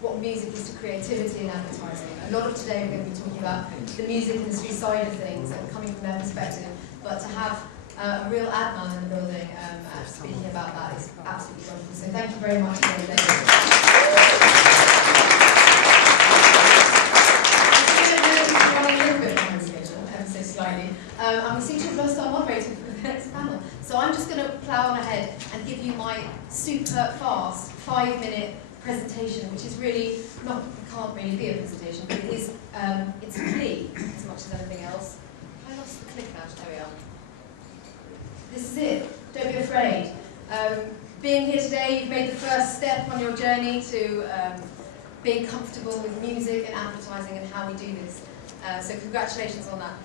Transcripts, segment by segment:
what music is to creativity and advertising. A lot of today we're going to be talking about the music industry side of things and coming from their perspective, but to have a real ad man in the building speaking about that is absolutely wonderful. So thank you very much for today. Running a little bit behind schedule, ever so slightly, and we seem to have lost our moderator for the next panel. So I'm just going to plough on ahead and give you my super fast 5-minute presentation, which is really not, it can't really be a presentation, but it is, it's a plea as much as anything else. I lost the click out, there we are. This is it, don't be afraid. Being here today, you've made the first step on your journey to being comfortable with music and advertising and how we do this. So congratulations on that.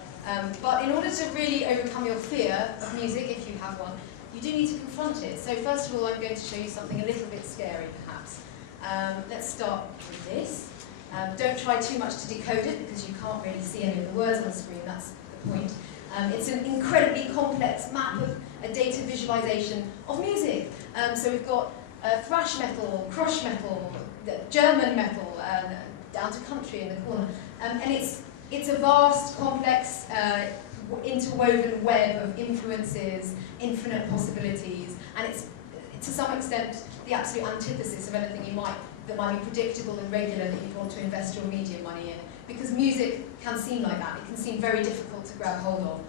But in order to really overcome your fear of music, if you have one, you do need to confront it. So first of all, I'm going to show you something a little bit scary, perhaps. Let's start with this. Don't try too much to decode it because you can't really see any of the words on the screen, that's the point. It's an incredibly complex map of a data visualization of music. So we've got thrash metal, crush metal, German metal, down to country in the corner. And it's a vast, complex, interwoven web of influences, infinite possibilities, and it's to some extent the absolute antithesis of anything that might be predictable and regular that you'd want to invest your media money in. Because music can seem like that. It can seem very difficult to grab hold of.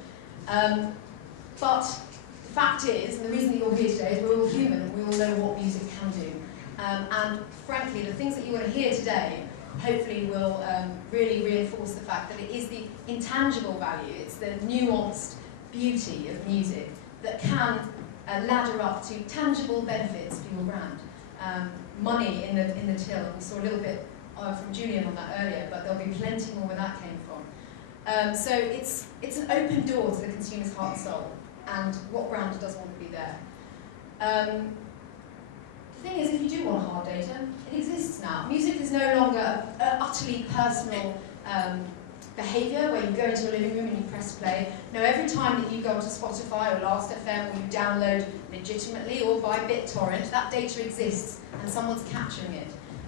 But the fact is, and the reason that you're here today is we're all human and we all know what music can do. And frankly, the things that you're going to hear today hopefully will really reinforce the fact that it is the intangible value, it's the nuanced beauty of music that can ladder up to tangible benefits for your brand. Money in the till. We saw a little bit from Julian on that earlier, but there'll be plenty more where that came from. So it's an open door to the consumer's heart and soul, and what brand doesn't want to be there? The thing is, if you do want hard data, it exists now. Music is no longer an utterly personal behaviour where you go into a living room and you press play. No, every time that you go onto Spotify or Last.fm or you download legitimately or by BitTorrent, that data exists and someone's capturing it.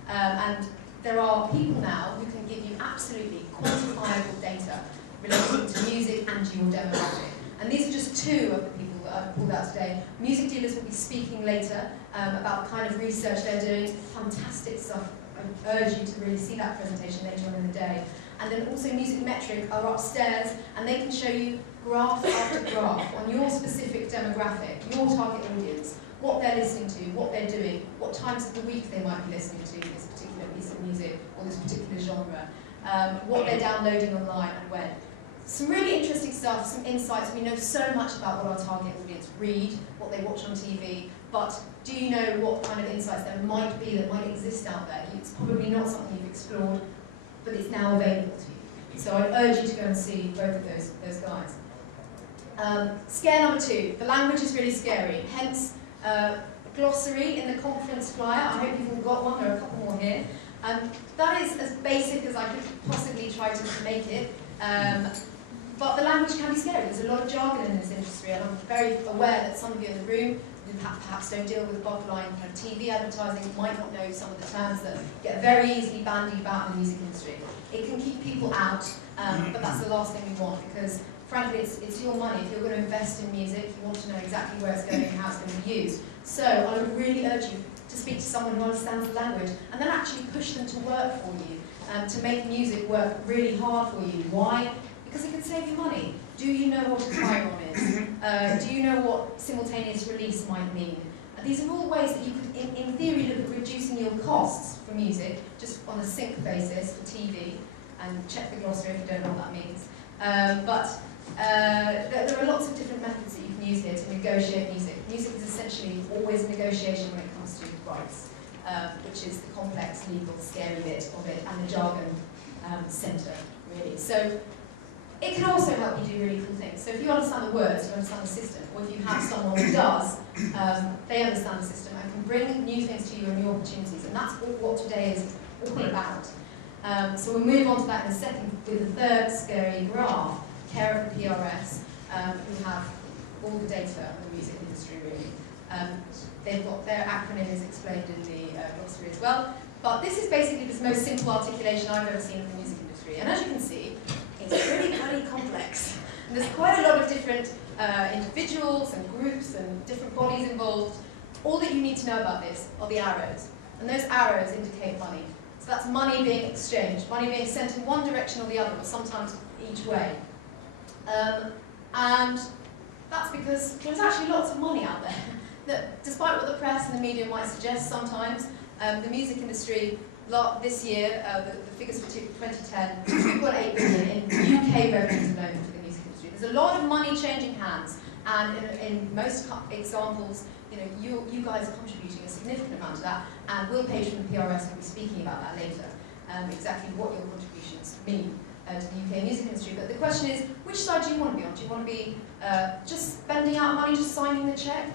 And there are people now who can give you absolutely quantifiable data relating to music and your demographic. And these are just two of the people that I've pulled out today. Music dealers will be speaking later about the kind of research they're doing. Fantastic stuff. I urge you to really see that presentation later on in the day. And then also Music Metric are upstairs, and they can show you graph after graph on your specific demographic, your target audience, what they're listening to, what they're doing, what times of the week they might be listening to this particular piece of music or this particular genre, what they're downloading online and when. Some really interesting stuff, some insights. We know so much about what our target audience read, what they watch on TV, but do you know what kind of insights there might be that might exist out there? It's probably not something you've explored, but it's now available to you. So I'd urge you to go and see both of those guys. Scare number 2, the language is really scary, hence glossary in the conference flyer. I hope you've all got one, there are a couple more here. That is as basic as I could possibly try to make it. But the language can be scary. There's a lot of jargon in this industry, and I'm very aware that some of you in the room who perhaps don't deal with bottom-line kind of TV advertising might not know some of the terms that get very easily bandied about in the music industry. It can keep people out, but that's the last thing we want, because frankly it's your money. If you're going to invest in music, you want to know exactly where it's going and how it's going to be used. So I would really urge you to speak to someone who understands the language, and then actually push them to work for you, to make music work really hard for you. Why? Because it can save you money. Do you know what a try-on is? Do you know what simultaneous release might mean? These are all ways that you could, in theory, look at reducing your costs for music, just on a sync basis for TV, and check the glossary if you don't know what that means. There are lots of different methods that you can use here to negotiate music. Music is essentially always a negotiation when it comes to price, which is the complex, legal, scary bit of it, and the jargon centre, really. So it can also help you do really cool things. So if you understand the words, you understand the system, or if you have someone who does, they understand the system and can bring new things to you and new opportunities, and that's what today is all about. So we'll move on to that in a second with the third scary graph, care of the PRS, who have all the data on the music industry, really. They've got their acronym is explained in the glossary as well. But this is basically the most simple articulation I've ever seen of the music industry. And as you can see, it's really, really complex. And there's quite a lot of different individuals and groups and different bodies involved. All that you need to know about this are the arrows. And those arrows indicate money. So that's money being exchanged, money being sent in one direction or the other, or sometimes each way. And that's because there's actually lots of money out there. That despite what the press and the media might suggest sometimes, the music industry, this year, the figures for 2010, 2.8 billion in UK revenues alone for the music industry. There's a lot of money changing hands, and in most examples, you guys are contributing a significant amount to that, and Will Page from the PRS will be speaking about that later, exactly what your contributions mean to the UK music industry. But the question is, which side do you want to be on? Do you want to be just spending out money, just signing the cheque?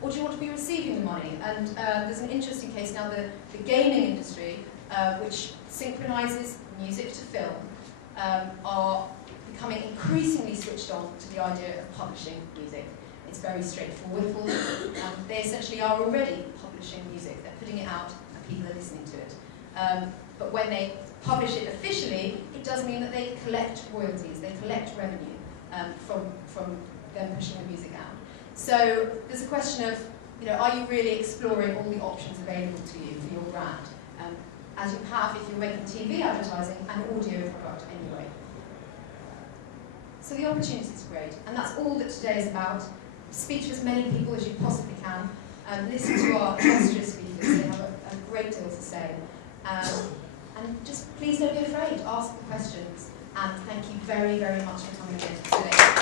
Or do you want to be receiving the money? And there's an interesting case now, the gaming industry, which synchronises music to film, are becoming increasingly switched on to the idea of publishing music. It's very straightforward for them. They essentially are already publishing music. They're putting it out and people are listening to it. But when they publish it officially, it does mean that they collect royalties, they collect revenue from them pushing the music out. So there's a question of, are you really exploring all the options available to you for your brand, as you have if you're making TV advertising and audio product anyway. So the opportunity is great, and that's all that today is about. Speak to as many people as you possibly can, listen to our illustrious speakers, they have a great deal to say. And just please don't be afraid, ask the questions, and thank you very, very much for coming in today.